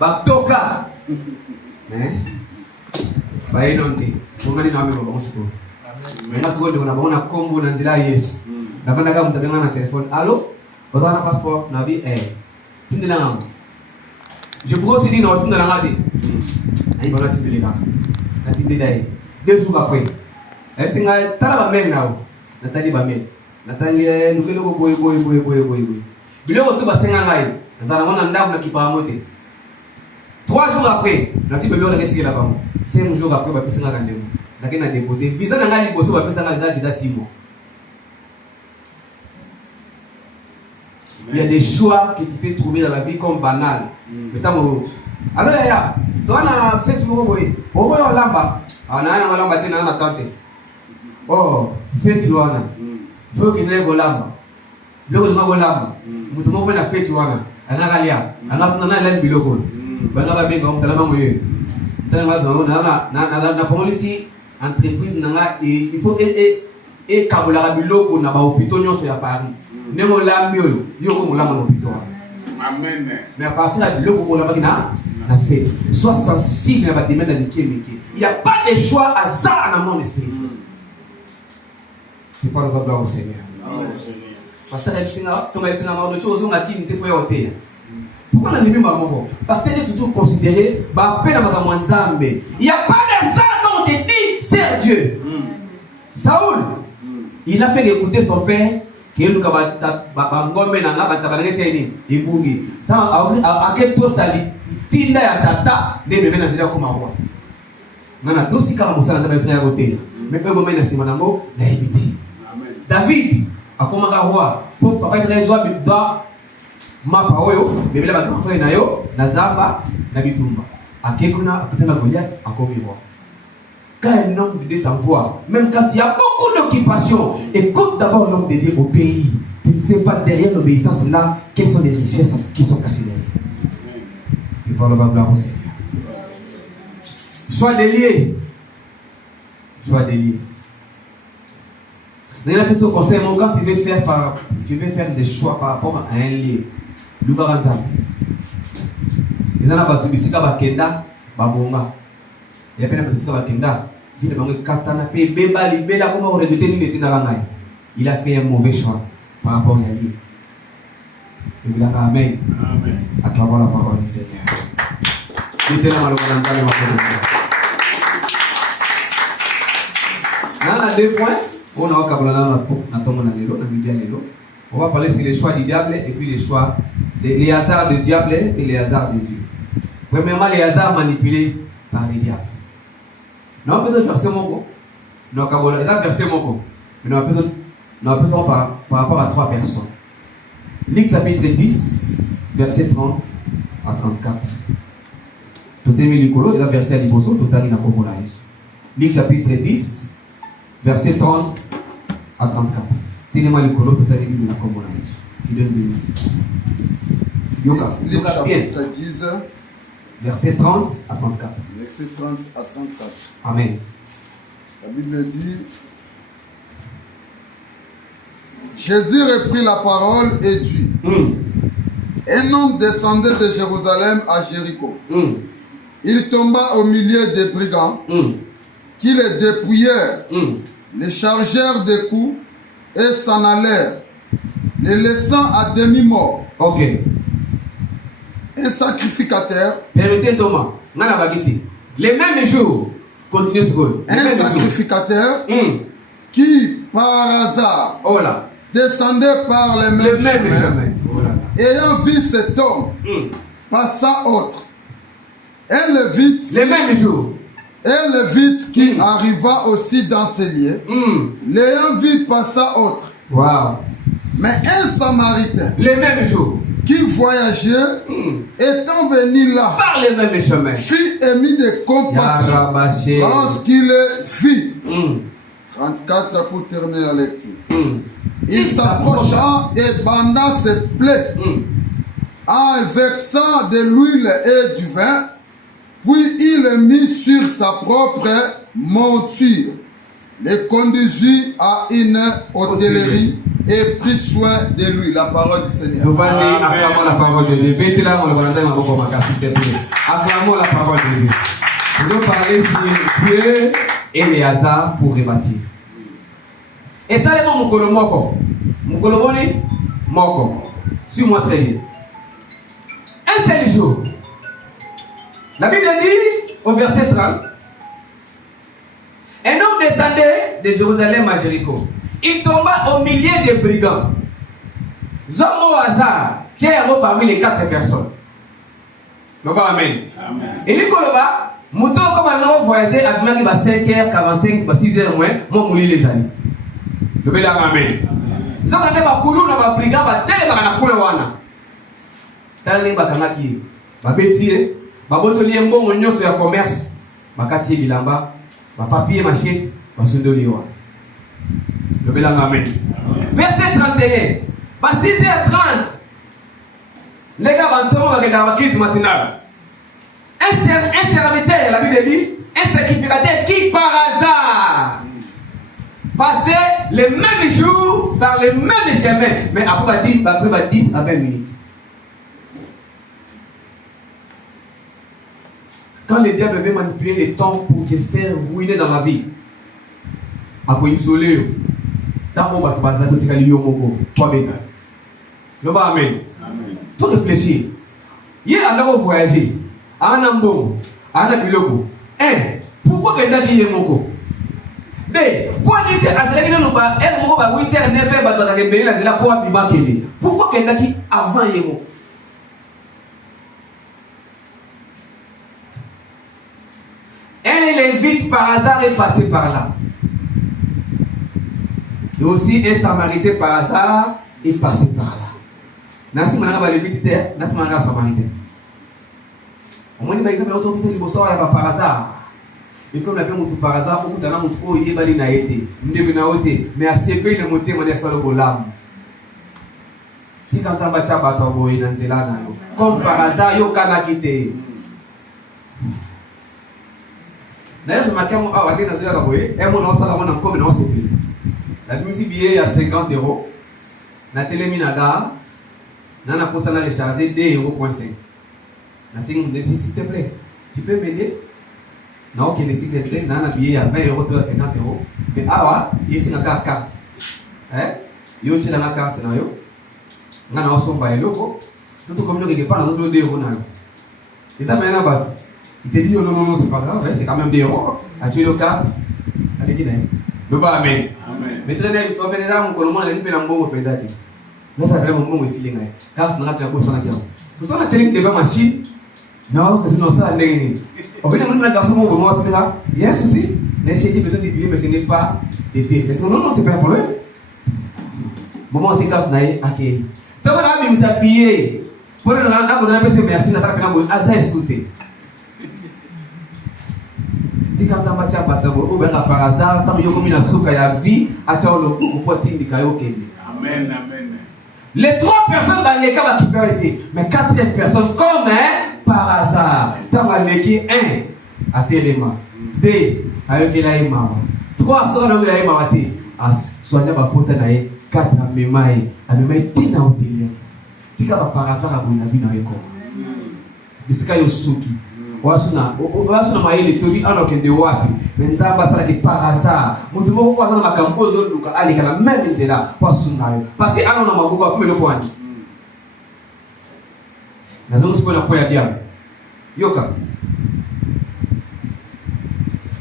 Batoka. Baye nonte. Ngani na mimi baba msiko. Mimi sikondi kuna baona kombo na nzila Yesu. Na banda kama mtabengana na telefone. Allô? Vous avez un passeport? Nabi tindela ngambo. Je pourrais aussi dire non tindela ngati. Ayi bana tindela. Na tindela yi. 2 jours après. Elle singa tala ba men nawo. Natali ba men. Natali nukelo ko boy. Biloko tu ba singa ngai. Nazala mona ndabu na kipa mote. 3 jours après, na ti belo na ngeti la bango. 5 jours après ba pesa nga rendez-vous. Lakini na déposer visa na ngali boso ba pesa nga visa 6 mois. Il y a des choix que tu peux trouver dans la vie comme banal. Alors, toi, on a fait tout le monde. On va lamba. On a un lamba qui n'a pas tenté. Oh, fait tu vois. Il faut qu'il n'ait pas lamba. Le monde n'a pas lamba. Tout le monde a fait tu vois. On a galia. On a l'air de l'eau. On a bien comme ça. On a formé ici entreprise. Il faut et Kabola Biloko n'a pas hôpital sur Paris. Nemo lambio yoko mulama no pito. Amen. Mais à partir de l'eau pour la bagina na fait. Sois sensible à la demande de Kémiki. Il n'y a pas de choix hasard dans mon esprit. C'est pas le gloire au Seigneur. Parce que elle comme elle marre de choses on a dit n'était pas hoté. Pourquoi on a mis maman? Parce que j'ai toujours considéré ba peine à ma nzambe. Il n'y a pas d'hasard quand on te dit c'est Dieu. Saoul, il a fait écouter son père. Kelu kaba ngombe na ngaba tabalenge seni ibungi ta ake postali tinda ya tata de bebe na ndira ko mawa ngana dosi kama musala nzaba senya gote mepe ngombe na sima nango na ebiti. Amen. David akoma ka roi pour papa ka joa bidwa mapa oyo bebe la ba frère na yo na zamba na bitumba akekuna akutana Goliath akomi roi. Quand un homme de Dieu t'envoie, même quand il y a beaucoup d'occupation, écoute d'abord l'homme de Dieu au pays. Tu ne sais pas derrière l'obéissance là, quelles sont les richesses qui sont cachées derrière. Et par le gloire au Seigneur. Sois délié. Sois délié. Dans la question conseil, quand tu veux faire des choix par rapport à un lieu, le garantant. Ils en ont battu, ils ont bakenda, babonga. Il y a plein de petits bakenda. Il a fait un mauvais choix par rapport à lui. Il a Amen. Amen. Acclamons la parole du Seigneur. Dans les 2 points, on va parler sur les choix du diable et puis les choix, les hasards du diable et les hasards de Dieu. Premièrement, les hasards manipulés par les diables. Non, peut-être verser mon go. Non, Kabola, il a versé mon go. Mais nous appelons par rapport à 3 personnes. Luc chapitre 10, verset 30 à 34. Tout est mis Nicolo, il a versé à Liboso, tout est mis à Kobola. Luc chapitre 10, verset 30 à 34. Téléma Nicolo, tout est mis à Kobola. Qui donne bénisse. Luc chapitre 10, verset 30 à 34. Verset 30 à 34. Amen. La Bible dit: Jésus reprit la parole et dit: Un homme descendait de Jérusalem à Jéricho. Il tomba au milieu des brigands qui le dépouillèrent, les chargèrent des coups et s'en allèrent, les laissant à demi-mort. Ok. Un sacrificateur. Permettez Thomas. Les mêmes jours, continuez ce goal. Un sacrificateur qui, par hasard, descendait par les mêmes chemins, ayant vu cet homme, passa autre. Un lévite, les mêmes jours, un lévite qui arriva aussi dans ces lieux, l'ayant vu passa autre. Wow. Mais un samaritain, les mêmes jours, qui voyageait, étant venu là, par les mêmes chemins, fut émis de compassion lorsqu'il vit. 34 pour terminer la lecture. Il s'approcha et banda ses plaies en versant de l'huile et du vin, puis il le mit sur sa propre monture, le conduisit à une hôtellerie et prit soin de lui. La parole du Seigneur. Acclamons la parole de Dieu. Mettez là, on va acclamons la parole de Dieu. Nous allons parler sur Dieu et les hasards pour rebâtir. Et ça, c'est mon colomoko. Mon colomoni, moko. Suis-moi très bien. Un seul jour, la Bible dit au verset 30, un homme descendait de Jérusalem à Jéricho. Il tomba au milieu des brigands. Zomo au hasard, tiens parmi les 4 personnes. Amen. Et lui, Koloba, Mouton, comme un homme voyager, à 5h, 45, 6h moins, moi, mourir les années. Le bel amen. Ça, on a des koulou, on a des brigands, on a des koulou. Tala ba kanaki ba betie ba botoli mbongo nyonso ya commerce bakati bilamba ba papier machette ba sondoliwa. Le bel amen. Verset 31. Ba 6h30. Les gars bantomo ba kenda ba crise matinale. Un serviteur, la Bible dit, un sacrificateur qui par hasard passait les mêmes jours par les mêmes chemins, mais après 10 à 20 minutes. Quand le diable veut manipuler les temps pour te faire ruiner dans la vie, après isoler, tant qu'on va te baser, tu vas lui toi bénin. Le bas amen. Tout réfléchir. Hier, on a voyagé. On a un bon, on a un biloko. Pourquoi que tu as dit mon pourquoi tu as dit pourquoi tu as dit avant Yémo? Un Lévite par hasard est passé par là. Et aussi un Samaritain par hasard est passé par là. Nasi mananga Lévite terre, nasi mananga Samaritain. On m'a dit par exemple l'autre officier du Bossor il y a par hasard. Et comme la paix monte par hasard, beaucoup de gens ont dit qu'il a été. Mais à CP, il a monté mon escalade au lame. Si quand ça va, tu vas comme par hasard, il y a quitté. D'ailleurs, je m'attends à aller dans ce cas-là. Et mon ensemble, on a encore un CP. La mise billet à 50 €. La télé minaga, on a pour ça recharger 2,5 €. S'il te plaît, tu peux m'aider? Non, qui est ici, on a un billet à 20 €, 50 €. Mais ah, il y a une carte. Il y a une carte. On a un son par logo. Surtout comme nous ne pas dans notre 2 €. Et ça, maintenant, battu. Il te dit non, c'est pas grave, c'est quand même 2 €. As-tu une carte? Allez, dis-le. Le bas, amen. Mais très bien, il faut faire des gens qui ont dit que c'est un bon pédatique. Là, tu as vraiment un bon ici, les gars. Car tu n'as pas de la guerre. Surtout, on a télé devant la machine. Non, que tu n'as pas de on vient de me dire que moi, tu là. Il y a un souci. L'essayé besoin de billets, mais ce n'est pas des pièces. Non, c'est pas un problème. Bon, c'est quand on a accueilli. Tu vas même s'appuyer. Pour le rendre, on a besoin de merci, on a fait un hasard sauté. Si quand on va te battre, on va par hasard, tant que comme une souka la vie, attends le coup pour t'indiquer qu'il y a Amen. Les 3 personnes dans les cas qui peuvent être, mais 4e personne comme par hasard. Tant qu'on est 1 à Téléma, 2 avec l'Aïma, 3 sur l'Aïma, à soigner ma pote, 4 à Mémaï, à Mémaï, Tina au Télé. Si quand par hasard à la vie dans les corps. Mais c'est quand il y a souki. Wasuna maili tobi anokende wapi menzamba sala ki par hasard mutu moko kwa na makambo zo duka ali kala même nzela wasuna parce que anona mabuko apime loko wani nazo sipo na kwa diable yoka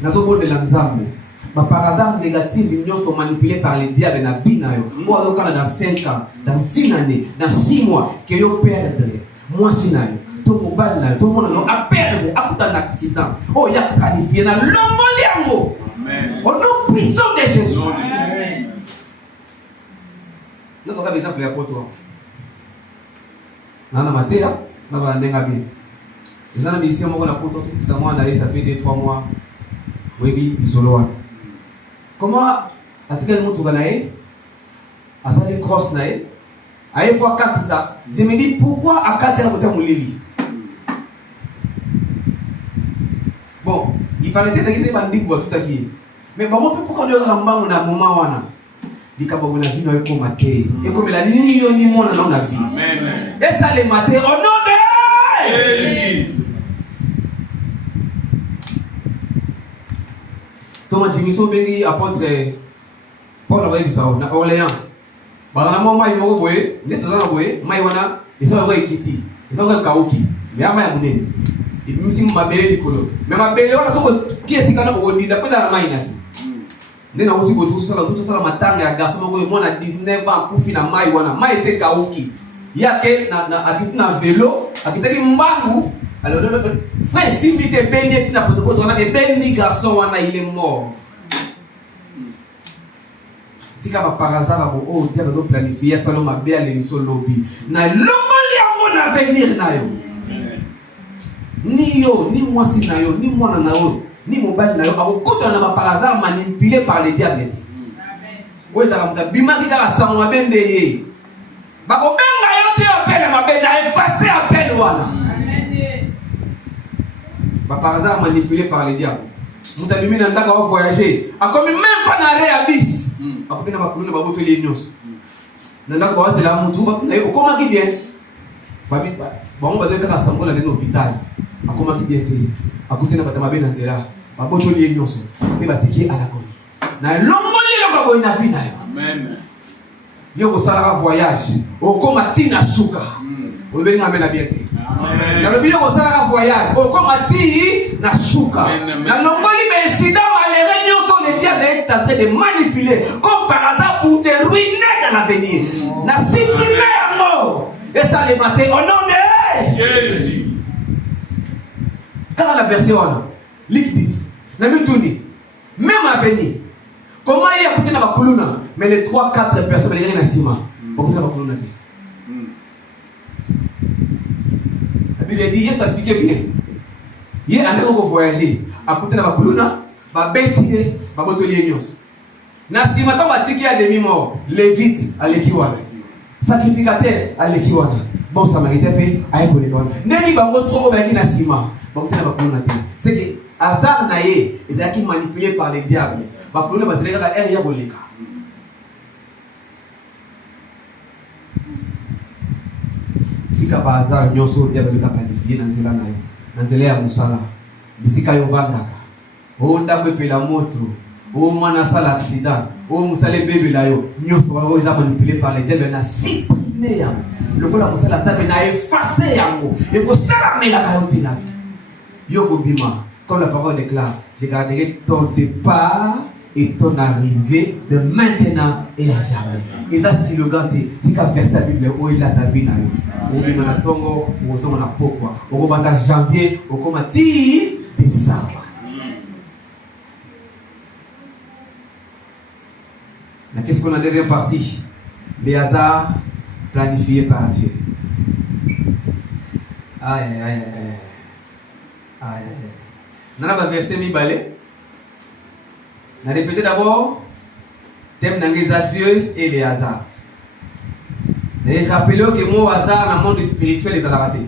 nazo bonde la nzambe ma par hasard négatif ils sont manipulés par les diables na vie na yo ou dans 5 ans dans 6 années dans 6 mois que yo perdre moi sinayo tout le monde a perdu un accident. Oh, il a planifié dans l'homme. Au nom puissant de Jésus. Nous avons un exemple pour toi. Nous avons un matin, nous avons un bien. Les amis ici, on a pour toi, justement, on a fait 2-3 mois. Oui, ils sont loin. Comment est-ce que nous avons à ça les crosses naï à y voir 4 ça. Je me dis pourquoi à 4 ça peut-être mon lit. Bon, il paraît que tu as dit tout à qui. Mais pourquoi on a un moment dit qu'à mon avis, nous avons commenté. Et comme il a ni yo ni moi dans la vie. Amen. Et ça les maté au nom de Jésus. Thomas Jimiso béni apôtre Paul avait dit ça na Orléans. Ba na mo mai mo boye, ne to na boye, mai wana isa wa ikiti. Ito ka kauki. Ya mai munene. Msimu mabele likolo. Mais mabele wana soko kiesi kana odi da peda na mai nasi. Nena uti go tu sala matanga ya gaso mo mwana 19 ans kufi na mai wana. Mai te kauki. Yake na akiti na vélo, akitaki mbangu. Alors frère Simbi te bendi tina poto wana e bendi garçon wana il est mort. Tika ba par hasard ba o dia do planifier salo mabe ale miso lobby. Na longoli yango na venir na yo. Ni yo, ni moi si na yo, ni moi na yo, ni mobile na yo, akokuta na ba par hasard manipulé par les diables. Amen. Oui, ça va bima ki ka sa mo bende ye. Ba ko benga yo te appel ma benda effacer appel wana. Bah, par hasard manipulé par les diables. Vous avez mis dans le voyager. A comme même pas d'arrêt à bis. A côté de ma colonne, bah, les news. Dans le c'est la moutou. Comment qui vient? Bah, on va dire que la sambola dans l'hôpital. A comment qui vient? A côté de ma tama bien là. Bah, les news. Et bah, ticket à la conne. Na longoli le kabo ina vina yo. Amen. Yo ko sala voyage. O koma tina suka. O venga amena biete. Na le bilo ko sala voyage. O koma ti na suka. Na longoli be incident malheureux nyonso le diable est en train de manipuler comme par hasard pour te ruiner dans l'avenir. Na supprimer la mort. Et ça les matin au nom de Jésus. Quand la version l'ictis. Na mituni. Même avenir. Comment il y a côté na bakuluna mais les 3-4 personnes les gens na sima. Beaucoup na bakuluna te. La Bible dit Yesu explique bien. Il est allé voyager à côté na bakuluna, ba beti ba botoli nyos. Na sima to batiki a demi mort, lévite à l'équiwana. Sacrificateur à l'équiwana. Bon samaritain pe a école. Neni ba trop ba na sima. Ba côté na bakuluna te. C'est que hasard na ye, ils ont été manipulés par les diables. Bakuluna bazileka ka ya boleka. Tika ba hasard nyoso diable ka planifier na nzela nayo. Na nzela ya musala. Bisika yo vandaka. O ndako pela moto. O mwana sala accident. O musale bébé la yo. Nyoso wa eza manipulé par les diables na supprimer yango. Lokola musala tabe na effacer yango. Et ko sala mela ka yo tina. Yoko bima. Comme la parole déclare, je garderai ton départ et ton arrivée de maintenant et à jamais. Et ça, c'est le gant. Si tu as versé la Bible, où il a ta vie, où il a tongo, où il a pourquoi. Au moment de janvier, au moment de décembre. Mais qu'est-ce qu'on a deuxième partie? Les hasards planifiés par Dieu. Aïe, aïe, aïe, aïe. Aïe, aïe. Dans le verset mi-balé, on a répété d'abord thème d'engagement Dieu et les hasards. Et rappelez-vous que le mot hasard dans le monde spirituel est à la raté.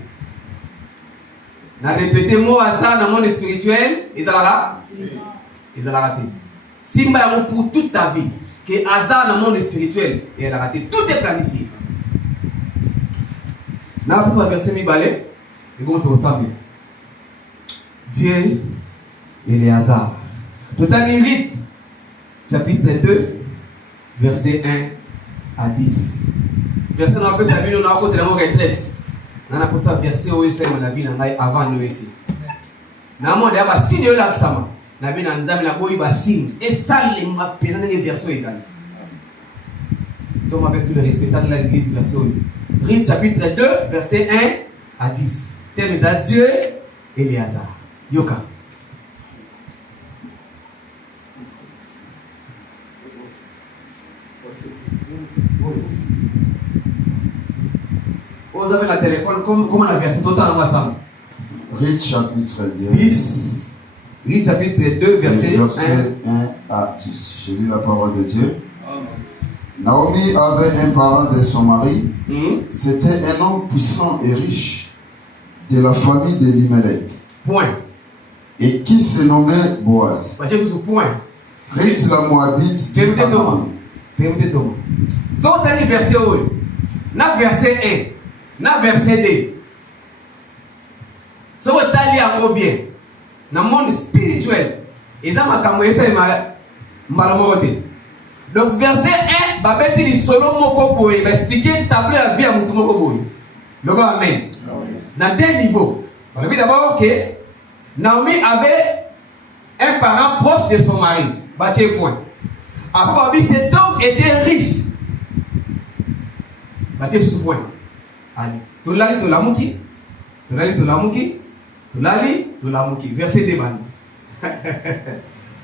On a répété le mot hasard dans le monde spirituel est à la raté. Si vous avez pour toute ta vie que hasard dans le monde spirituel est à la raté, tout est planifié. On a répété le verset mi-balé, et bon, tu ressembles. Dieu et les hasards. Totanirite, chapitre 2, verset 1 à 10. Verset dans la Bible, on a côté de la retraite. On a porté verset où est la vie avant nous ici. Na mo de ba signe la kisama. Na bi na nzambe na boyi ba signe. Et ça les m'a péné les versets ezali. Donc avec tout le respect de l'église verset. Rite chapitre 2, verset 1 à 10. Thème de Dieu et les hasards. Yoka. Vous avez le téléphone, comment on a versé totalement ensemble? Rite chapitre 10. Rite chapitre 2, verset 1 à 10. Je lis la parole de Dieu. Naomi avait un parent de son mari. C'était un homme puissant et riche de la famille de Limelech. Point. Et qui se nommait Boaz. Point. Rite la Moabite. Permettez toi. Si on t'a dit verset 1, na verset 1, na verset 2. Si on t'a dit à bien, dans le monde spirituel, ils ont malamoté. Donc verset 1, Babeti dit solo moko boy, il va expliquer tableau la vie à Moutou moko boy. Donc amen. Dans deux niveaux. On a vu d'abord que Naomi avait un parent proche de son mari. Bâti point. Après, cet homme était riche. Bâti sur ce point. Allez. Tolali tolamuki. Tolali tolamuki. Tolali tolamuki. Verset 2.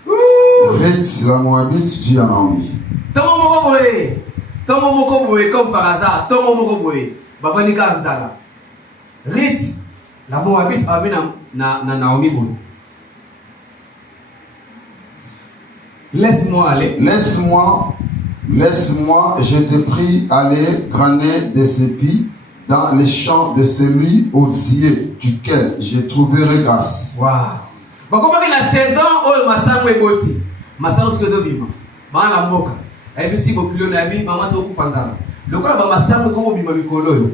Ruth, la Moabite, dit à Naomi. Tomo moko boye comme par hasard. Tomo moko boye. Babanika Antala. Ruth, la Moabite, a vu na Naomi boye. Laisse-moi aller. Laisse-moi, je te prie, aller graner des épis dans les champs de celui aux yeux duquel je trouverai grâce. Waouh. Bon, comment la saison où masango eboti, masango sikodo bima, maana mboka, ebisi bokilo na bi mama to kufandala. Lokola ba masango kongo bima mikolo yo.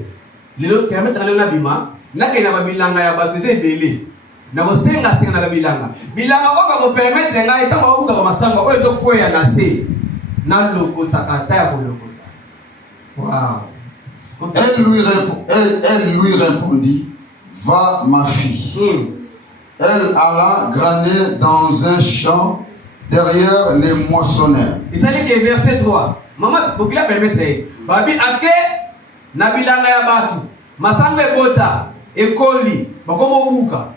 Lelo permettre na bima, nakena ba bilanga ya batu te belé. Na bosenga singa na bilanga. Bilanga ko ba permettre ngai tamba buka ba masango o ezo kweya na se. Na lokota kata ya lokota. Waouh. Elle lui répondit, va ma fille. Elle alla graner dans un champ derrière les moissonneurs. Il s'agit que verset 3. Maman, populaire permettre. Babi ake na bilanga ya batu. Masango ebota ekoli bakomo buka.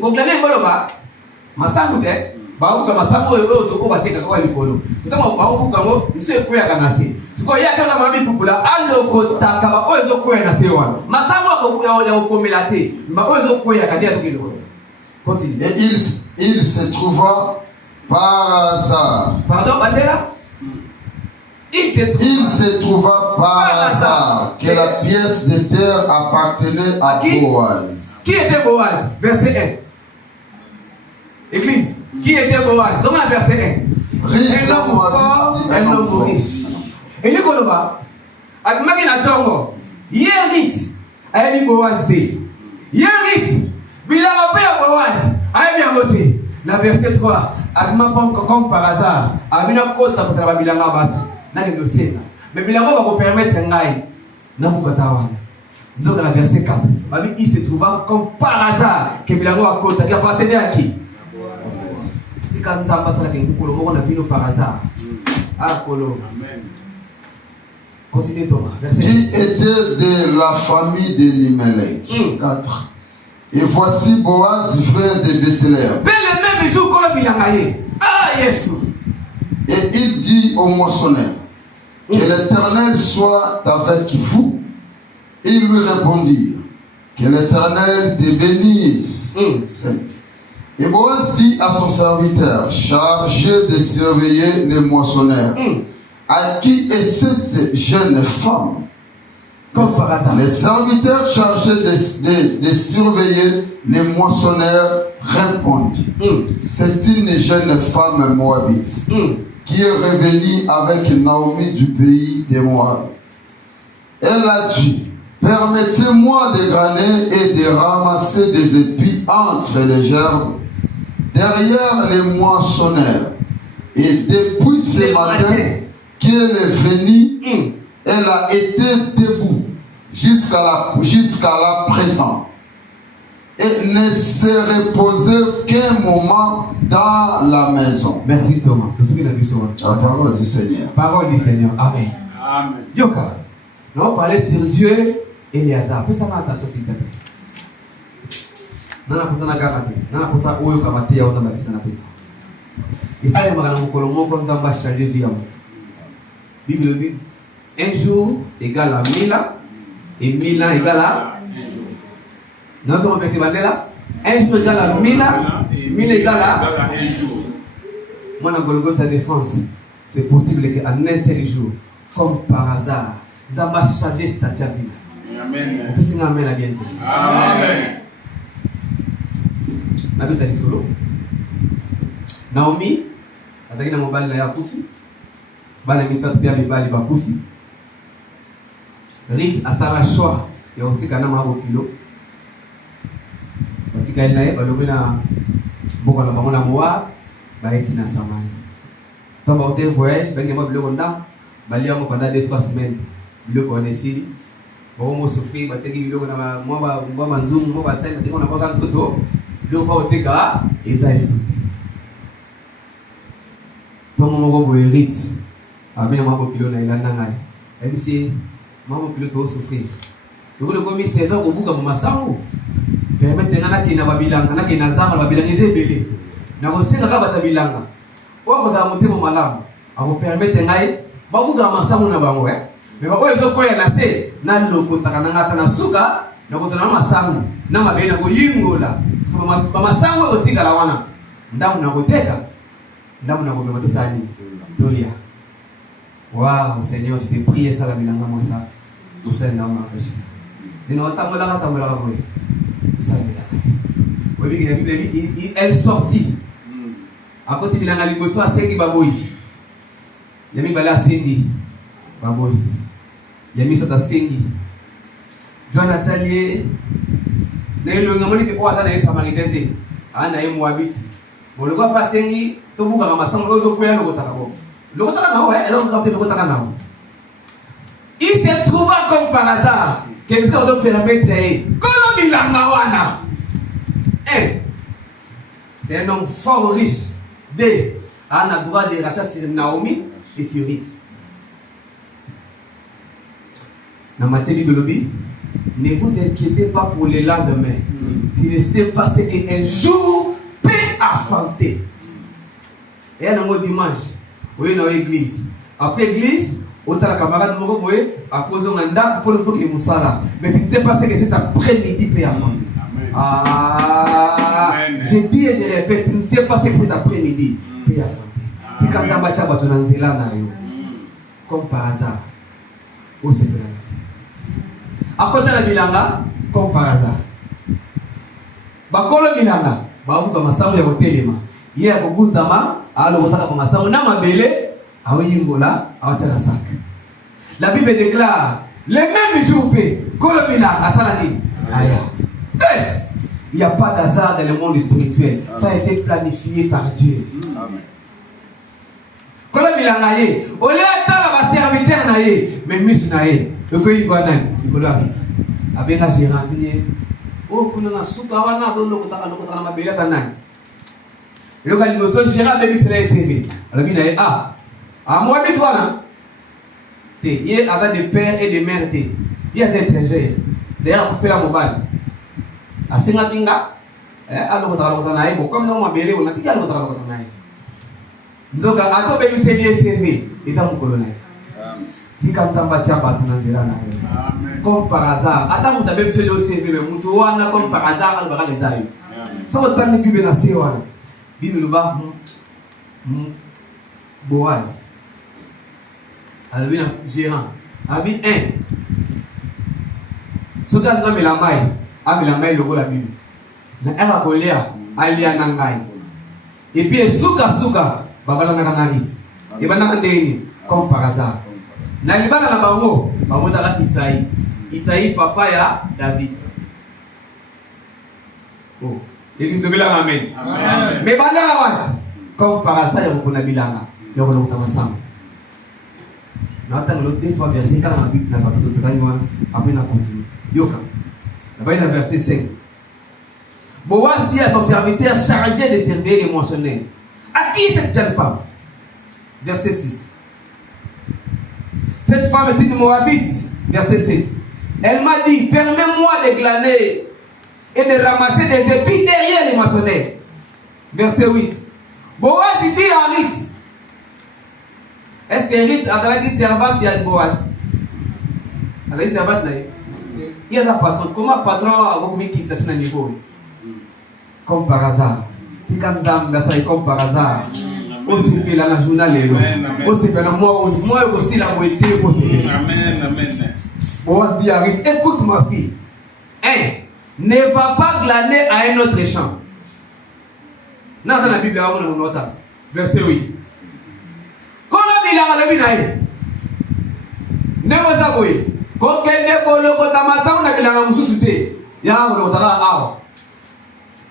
Kokane ngoloba masango te babuka masango oyo to ko bateka kwa likolo. Tutama babuka ngo mse kuya kanasi. Siko yaka na mami popula aloko takaba oyo kuya na sewa. Masango akokula ya okomela te. Ba oyo kuya kadia to kilo. Continue. Et il se trouva par hasard. Pardon, Bandela? Il se trouva par hasard que la pièce de terre appartenait à Boaz. Qui était Boaz? Verset 1. Église. Qui était Boaz? Comment verset 1? Riche, un homme fort, un homme riche. Et lui, Koloba, Admaki na Tongo, Yerit, Ayebi Boaz de. Yerit, Bilanga Père Boaz, Ayebi Amote. La verset 3, Adma comme par hasard, Abina Kota pour travailler Bilanga Batu. Nani dossier là. Mais Bilanga va vous permettre un gaï. Nabukatawa. Nous dans la verset 4. Babi, il se trouva comme par hasard que Bilanga a Kota qui appartenait à qui? C'est quand ça passe là que Kolo on a vu par hasard. Ah Kolo. Amen. Continuez Thomas. Verset 7. Il était de la famille de Limelech. 4. Et voici Boaz, frère de Bethléem. Le même jour qu'on Bilangaye. Ah Yesu. Et il dit au moissonneur, que l'Éternel soit avec vous. Ils lui répondirent, que l'Éternel te bénisse. 5. Et Boaz dit à son serviteur, chargé de surveiller les moissonneurs, à qui est cette jeune femme? Comme par hasard. Les serviteurs chargés de surveiller les moissonneurs répondent, c'est une jeune femme moabite qui est revenue avec Naomi du pays des Moab. Elle a dit, permettez-moi de graner et de ramasser des épis entre les gerbes derrière les moissonneurs. Et depuis ce matin qu'elle est venue, elle a été debout jusqu'à la présent et ne s'est reposée qu'un moment dans la maison. Merci Thomas. La parole du Seigneur. Parole du Seigneur. Amen. Amen. Yoka. Nous allons parler sur Dieu et Léazar. Fais ça attention s'il te plaît. Nana posana gamati. Nana posa oyo kamati ya utamati na pesa. Isaya magana mukolo moko nzamba changer vie ya mutu. Bible dit un jour égale à 1000 ans et 1000 ans égale à un jour. Non, comment on peut là? Un jour égale à 1000 ans, 1000 égale à un jour. Moi, dans Golgotha Défense, c'est possible qu'en un seul jour, comme par hasard, Zamba changer cette vie. Amen. On peut signer amen à bien dire. Amen. Nabi tali solo. Naomi, azaki na mobali na Yakufi. bana misatu pia mibali bakufi. Rit asala choix ya utika na mabo kilo. Batika ina balobi na boka na bamona moa baeti na samani. Tamba hotel voyage bengi mo biloko nda bali amo pendant 2-3 semaines. Biloko on esili. Bomo souffrir bateki biloko na mwa nzumu mwa basai bateki na boka ntoto. Biloko pa oteka eza esute. Tomo mo bo Rit. Abina mabo kilo na ilanda ngai. MC mabo kilo to souffrir. Lokolo komi saison ko buka mo masangu. Permettre ngana kina babilanga na kina zanga babilanga ezebele. Na ko senga ka batabilanga. O ko da motemo malamu. Ako permettre ngai babuka masangu na bango Mais oyo zokoya na se na loko takana ngata na suka na ko tana masangu na mabele na ko yingola. Ba masangu ko tingala wana. Ndamu na koteka. Ndamu na ko mema to sani. Tolia. Waouh, Seigneur, je t'ai prié ça la bilanga moi ça. Tout ça na ma péché. Dino tamola ko. Ça la bilanga. La Bible dit elle sortit. À côté bilanga liboso asengi baboyi. Yami bala asengi baboyi. Yami sota asengi. Jonathan ye na ilo ngamoni ke kwa na Samaritain te. Ana ye Moabiti. Boloko pa asengi to buka ka masango ozo koya no kotaka bo. Lokotaka na ouais, alors quand tu lokotaka na. Il se trouva comme par hasard que ça doit permettre comme bilanga wana. C'est un homme fort riche. D. On a droit de rachat sur Naomi et sur Rit. Dans Matthieu Bibelobi, ne vous inquiétez pas pour le lendemain. Tu ne sais pas ce qu'un jour peut affronter. Et un mot dimanche, oui, dans l'église. Après l'église, autant la camarade moko boye, à poser un mandat pour le faut qu'il moussala. Mais tu ne sais pas ce que cet après-midi peut affronter. Ah, je dis et je répète, tu ne sais pas ce que cet après-midi peut affronter. Tu quand tu as battu à ton anzela na yo, comme par hasard, où c'est pour la nation. À côté de la bilanga, comme par hasard. Bakolo bilanga, babuka masango ya hotelema. Yeye akogunzama, alokotaka kwa masango na mabele, awiyingola, awatala saka. La Bible déclare, les mêmes jours, kolo bilanga, asalani. Aya. Il n'y a pas d'hasard dans le monde spirituel. Ça a été planifié par Dieu. Quand il a naïe, on est à la serviteur naïe, mais mis naïe. Le pays va naïe, il va naïe. Avec la gérante, il dit, oh, qu'on a souka wana, on a ma belle à naïe. Le gars, il me sonne, gérant, baby, c'est la SCV. Alors il dit, ah, moi, mais toi, là, il y a des pères et des mères, il y a des étrangers. D'ailleurs, pour faire la mobile. Asinga tinga alo kotaka naye bo comme ça mabele on atika alo kotaka naye nzoka ato be miseli CV eza mukolo naye tika nzamba chamba tunanzela naye comme par hasard ata mutabe miseli CV be mutu wana comme par hasard alo bakale zayo so tani bible na se wana bible ba Boaz alvina gérant abi 1 so dan na melamai Amelangai logo la Bible. Na era kolea alia nangai. Et puis suka babala na kanarit. Et bana ndeni comme par hasard. Na libana na bango, babota Isaïe. Isaïe papa ya David. Oh, l'église de Bilanga amen. Mais bana wana comme par hasard ya kuna bilanga. Ya kuna utamasama. Na hata le 2-3 versets car na Bible na patoto tukanywa après na continue. Yoka. Là-bas, il y a verset 5. Boaz dit à son serviteur chargé de servir les moissonneurs. À qui est cette jeune femme? Verset 6. Cette femme est une Moabite. Verset 7. Elle m'a dit, permets-moi de glaner et de ramasser des épis derrière les moissonneurs. Verset 8. Boaz dit à Rit. Est-ce que Rit a dit servante, il y a de Boaz? Elle a dit servante, il y a la patronne. Comment patron a beaucoup quitté ce niveau? Comme par hasard. Comme par hasard. Aussi peu la journal aussi peu moi aussi la moitié possible. On dit arrête. Écoute ma fille. Ne va pas glaner à un autre champ. Non, dans la Bible, on a verset 8. Quand bilanga le binaye nebo zaboye ko kende ko loko tamasa na bilanga mususu te ya ko loko taka awo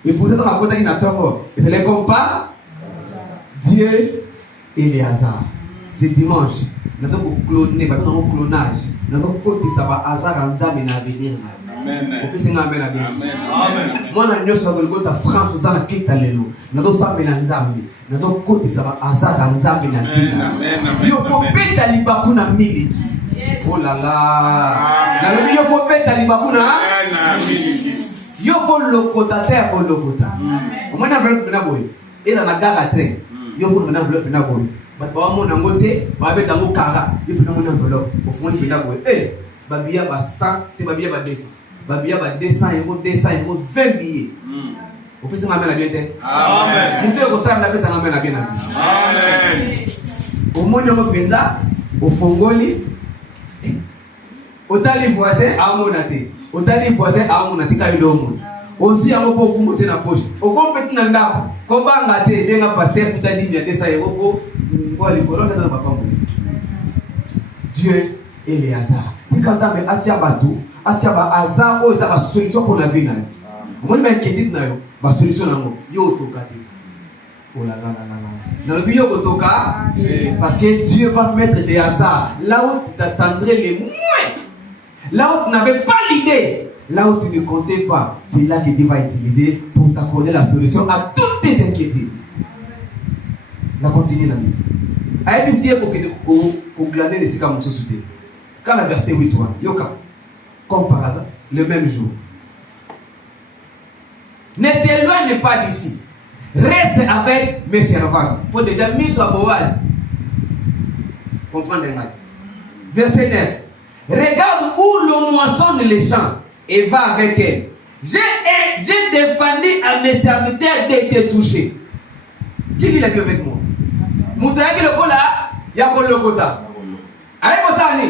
et pour ça on a qui n'attend il les compare Dieu et les hasards c'est dimanche nous avons cloné pas nous clonage nous avons côté ça va hasard en zame na venir amen on peut se ngamba na bien amen moi na nyoso ko gota France za na kita lelo nous avons famille na nzambe nous avons côté ça va hasard en zame na venir amen yo faut beta libaku na miliki oh là là na le yo faut beta libaku na miliki yo faut lokota terre pour lokota au moins na enveloppe na boy et dans la gare à train yo faut na enveloppe na boy ba mo na ngote ba beta ngo kara et puis na mon enveloppe au fond na boy eh babia ba 100 te babia ba 200 babia ba 200 euros 20 billets au pesa ngamba na bien te amen mtu ko sala na pesa ngamba na bien amen au moins ngo penza au fongoli otali voisin a monate otali voisin a monate ka idomo aussi yango po kumote na poche okompeti na ndako ko banga te benga pasteur futa dimi ya desa yego ko ngoli kolonda na papa ngoli Dieu et les hasards tikanta me atia batu atia ba hasard o ta ba solution pour la vie na mo ni ba inquiétude na yo ba solution nango yo tokate oh là là là là dans le bio kotoka parce que Dieu va mettre des hasards là où tu t'attendrais les moins là où tu n'avais pas l'idée, là où tu ne comptais pas, c'est là que Dieu va utiliser pour t'accorder la solution à toutes tes inquiétudes. La continue la Bible. Aïe, si vous glanez les séquences de société. Quand le verset 8, yoka, comme par hasard, le même jour. Ne t'éloigne pas d'ici. Reste avec mes servantes. Pour déjà mis sur Boaz. Comprendre les verset 9. Regarde où l'on moissonne les champs et va avec elle. J'ai défendu à mes serviteurs d'être touchés. Qui vit la vie avec moi? Moutayaki le kola, ya kolokota. Allez kosani,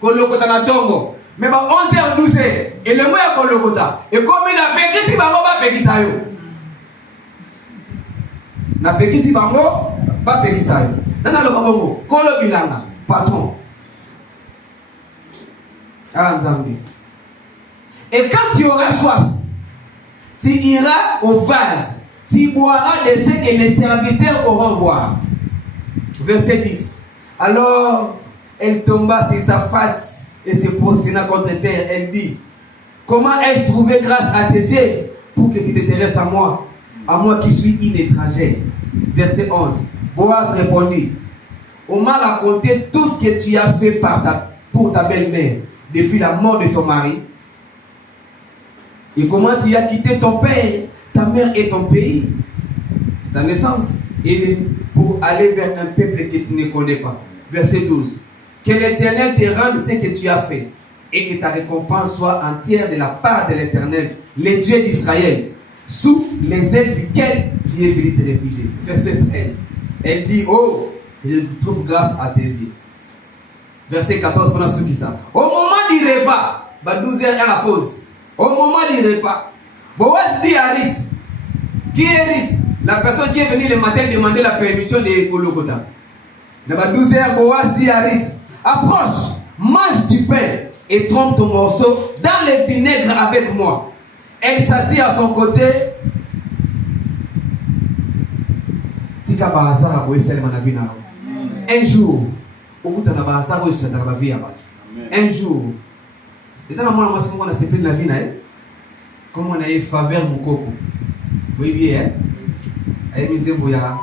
kolokota na tongo. Mais ba 11h 12h et le mois ya kolokota. Et comme il a pekisi bango ba pekisa yo. Na pekisi bango ba pekisa yo. Nana lo bango kolo bilanga patron. Et quand tu auras soif, tu iras au vase, tu boiras de ce que les serviteurs auront boire. Verset 10. Alors, elle tomba sur sa face et se prosterna contre terre. Elle dit, comment ai-je trouvé grâce à tes yeux pour que tu t'intéresses à moi qui suis une étrangère? Verset 11. Boaz répondit, on m'a raconté tout ce que tu as fait pour ta belle-mère depuis la mort de ton mari, et comment tu as quitté ton père, ta mère et ton pays, ta naissance, et pour aller vers un peuple que tu ne connais pas. Verset 12. Que l'Éternel te rende ce que tu as fait, et que ta récompense soit entière de la part de l'Éternel, le Dieu d'Israël, sous les ailes duquel tu es venu te réfugier. Verset 13. Elle dit, oh, je trouve grâce à tes yeux. Verset 14, pendant ceux qui savent. Au moment du repas, 12h à la pause. Au moment du repas, Boaz dit à Ruth. Qui est Ruth? La personne qui est venue le matin demander la permission de Golgotha. À 12h, Boaz dit à Ruth, approche, mange du pain et trempe ton morceau dans le vinaigre avec moi. Elle s'assit à son côté. Un jour, un jour, les gens ont dit qu'on a séparé la vie, comme on a eu faveur Moukoko. Oui, bien, elle mise Bouya.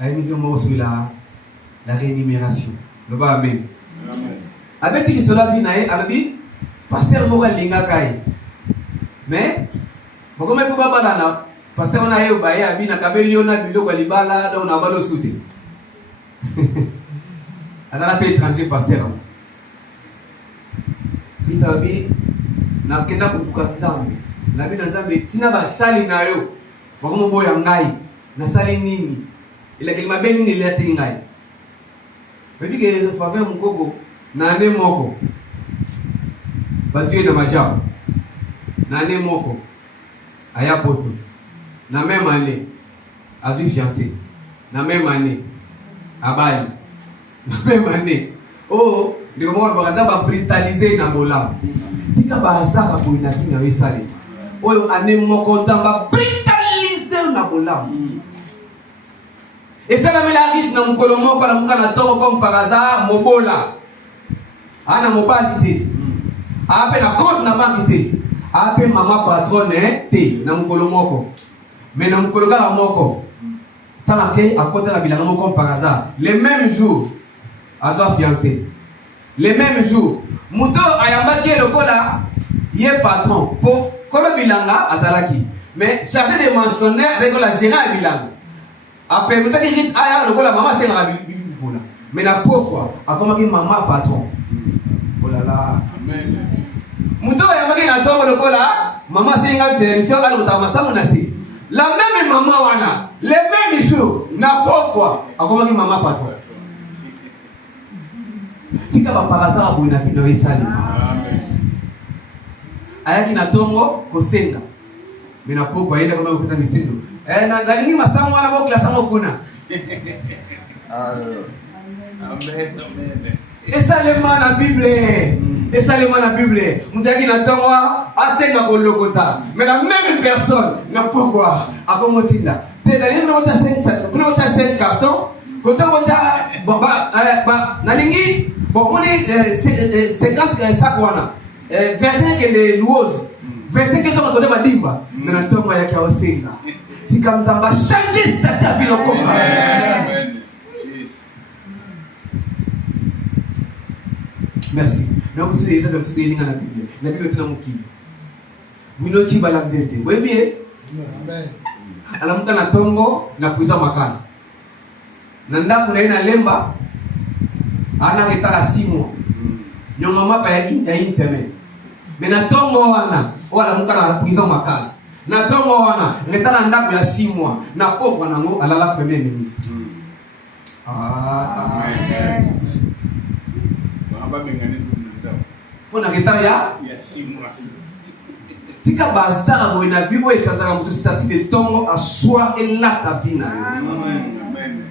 Elle mise sur la rémunération. Le bas, amen. Avec qui cela vient, elle a dit, pasteur Moral Lingakai. Mais, pourquoi même pas balana? Pasteur on a eu baye abi na kabeli on a biloko libala donc on a balo souté. Azala pe étranger pasteur. Kitabi na kenda kukuka nzambe. Na bi na nzambe tina ba sali na yo. Bakoma boya ngai na sali nini? Ile kelima beni ni le ati ngai. Bebi ke faveur mukoko na ne moko. Ba Dieu na majao. Na ne moko. Aya poto. Na même année, azwi fiancé na même année abali na même année oh ndiko mwana bakaza ba brutaliser na bolam tika ba azaka boy na vie na wesale oyo année moko ndamba brutaliser na bolam et ça la mélarite na mukolo moko la muka na tongo comme par hasard mobola ana mobali te ape na compte na banque te ape mama patronne te na mukolo moko mais na mukolo kala moko talake akote na bilanga moko comme par hasard les mêmes jours azo fiancé les mêmes jours muto ayambaki lokola ye patron po kolo bilanga azalaki mais chargé de mentionnaire avec la gérant bilanga après mutaki rit aya lokola mama c'est la bibula mais na pourquoi akomaki mama patron oh là là amen muto ayambaki na tongo lokola mama c'est nga permission ala kutama samonasi la même maman wana les mêmes jours na pourquoi akomaki mama patron tika ba par hasard boy na vie na esali ayaki na tongo kosenga mais na pourquoi yenda kama ukita mitindo na lingi masango wana bo klasa mo kuna amen amen esalema na bible esalema na bible mutaki na tongo asenga kolokota mais la même personne na pourquoi akomotinda te dalili na wata senga kuna wata senga carton kota wata ba na lingi bon on est 50 sac wana verset que les louanges verset que sont côté badimba na tongo yake aosenga tika mzamba change statut vino komba merci donc c'est des comme c'est linga na bible tena mukili wino chimba la nzete webie amen alamuka na tongo na puisa makana na ndaku na ina lemba ana ketala 6 mois nyoma mapa ya inteme mais na tongo wana wala muka na puisa makana na tongo wana retala ndaku ya 6 mois na poko nango alala premier ministre amen pona ketala ya 6 mois tika bazara boy na vie boy chataka mutu statut de tongo à soi et là ta vie na amen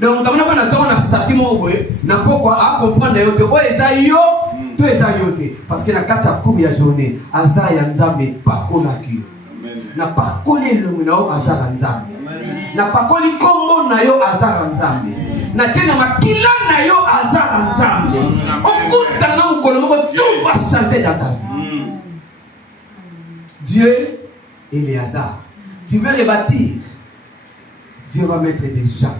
donc tamana bana tongo na statut mo boy na pourquoi a comprendre yote o ezayo to ezayote parce que na kati ya coupe ya journée azara ya nzambe pakola ki na pakole le munao azara nzambe na pakoli kombo na yo azara nzambe na tena makila na yo azara nzambe okuta na mukolo moko tout va changer dans ta vie. Dieu et les hasards. Tu veux les bâtir. Dieu va mettre des gens,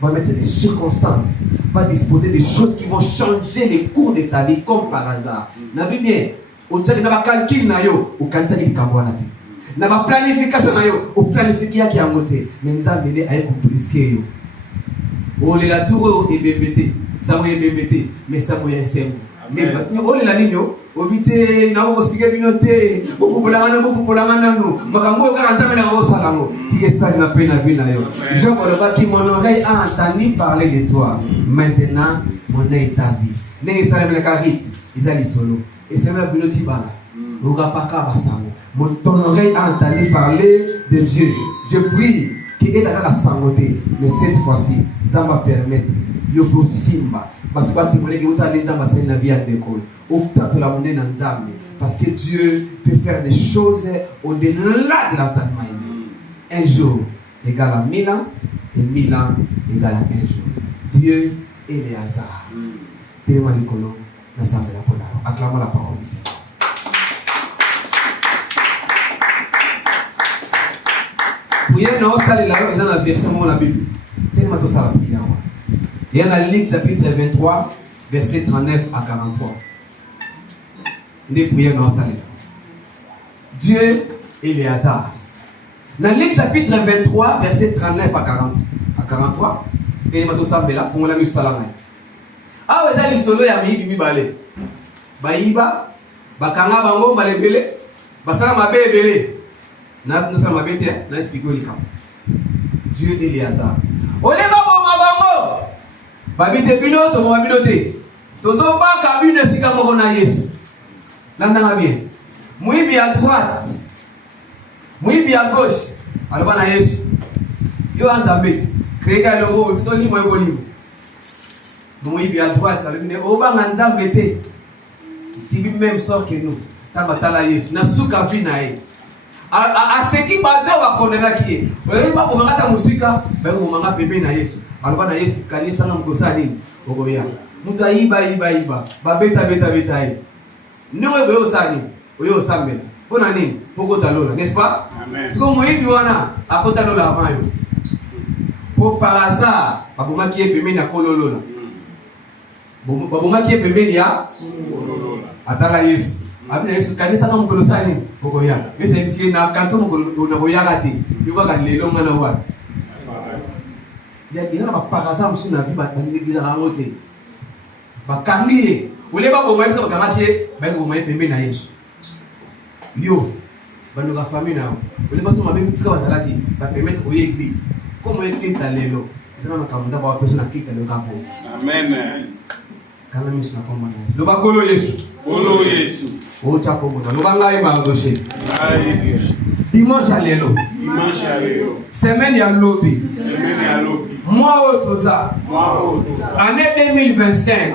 va mettre des circonstances, va disposer des choses qui vont changer les cours de ta vie comme par hasard. Na bien, au tchaki na ba calcul na yo, au kanza ki kambwana ti. Na ba planification na yo, au planifier ki angote. Mais nzambe le aye ko brisker yo. O le la tour e bembete, ça mo e bembete, mais ça mo yesem. Mais o le la ninyo obite na o expliquer binote beaucoup polangana no makambo ka ntame na o salango tike sali na pena vie na yo je vois que mon oreille a entendu parler de toi maintenant mon œil t'a vu n'est ça le carite izali solo et c'est la binoti bala oka paka basango ton oreille a entendu parler de Dieu je prie que et la sangoté mais cette fois-ci ça va permettre yo pour simba batu mole ki uta lenda ba na vie de ko oktato la monde na nzambe parce que Dieu peut faire des choses au-delà de l'entendement humain. Un jour égale à 1000 ans et 1000 ans égale à un jour. Dieu et les hasards. Téléma Nicolo, l'assemblée la parole. Acclamons la parole ici. Prière non ça là dans la version de la Bible. Tellement tout ça la prière. Il y a dans Luc chapitre 23 verset 39 à 43. Des prières dans ça. Dieu et les hasards. Dans Luc chapitre 23 verset 39 à 43. Et tout ça là, faut la musique là. Ah ouais, ça les solo ya mi balé. Baïba, bakanga bango balebele, basala mabe ebele. Na nous sommes mabete, na expliquer le camp. Dieu et les hasards. Olé ba bango. Babite bino to mo binote. Tozo ba kabine sika mo na Yesu. Nanda bien. Muibi à droite. Muibi à gauche. Alors na Yesu. Yo antambeti. Créer le mot, tout le monde est bon. Nous y à droite, on va en Nzambete. Si lui même sort que nous, tamatala Yesu, na suka vinae. A ce qui va devoir connaître qui est. Vous voyez pas comment ta musique, ben on m'a pépé na Yesu. Alors na Yesu, kanisa na mkosani, ogoya. Muta iba. Ba beta. Nous on sani, oyo sambela. Pona nini? Poko talona, n'est-ce pas? Amen. C'est comme moi il wana, akota lola avant yo. Pour par hasard, baboma qui est pépé na kololola. Baboma qui est pépé ya atala Yesu. Abi na Yesu kanisa na mkolosani, ogoya. Ese mtie na kanto mkolo boyaka te. Yuko ka lelo ngana wa. Ya dira ba par hasard msu na vie ba négligera rangote. Ba kangiye. Ule ba bomba biso bakamati ba bomba pembe na Yesu. Yo, bando ka famille na. Ule ba so mabe mtsika bazalaki ba permettre ko église. Comme on est à l'élo. C'est là makamunda ba personne qui le kapo. Amen. Kana misu na komba na Yesu. Lo ba kolo Yesu. Kolo Yesu. O cha komba. Lo ba ngai ma ngoshe. Amen. Dimanche à l'élo. Dimanche à l'élo. Semaine ya lobby. Semaine à lobby. Mois au toza. Mois au toza. Année 2025.